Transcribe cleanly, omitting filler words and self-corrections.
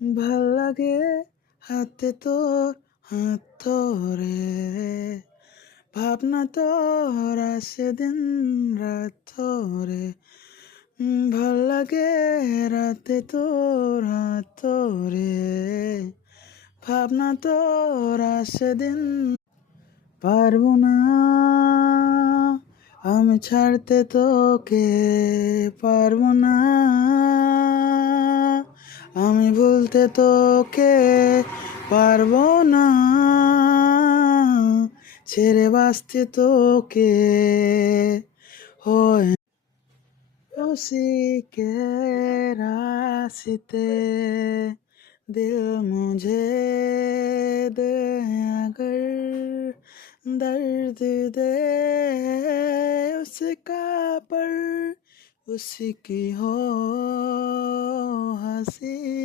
ভাল লাগে হাতে তোর হাত ধরে, ভাবনা তোর আসে দিন রাত ধরে। ভাল লাগে রাতে তোর হাত ধরে, ভাবনা তোর আসে দিন। পারবো না আমি ছাড়তে তোকে, পারবো না আমি ভুলতে তোকে, পারবো না ছেড়ে বাঁচতে তোকে। হয় उसी के रास्ते दिल मुझे दे, अगर दर्द दे उसका पर उसी की हो हंसी।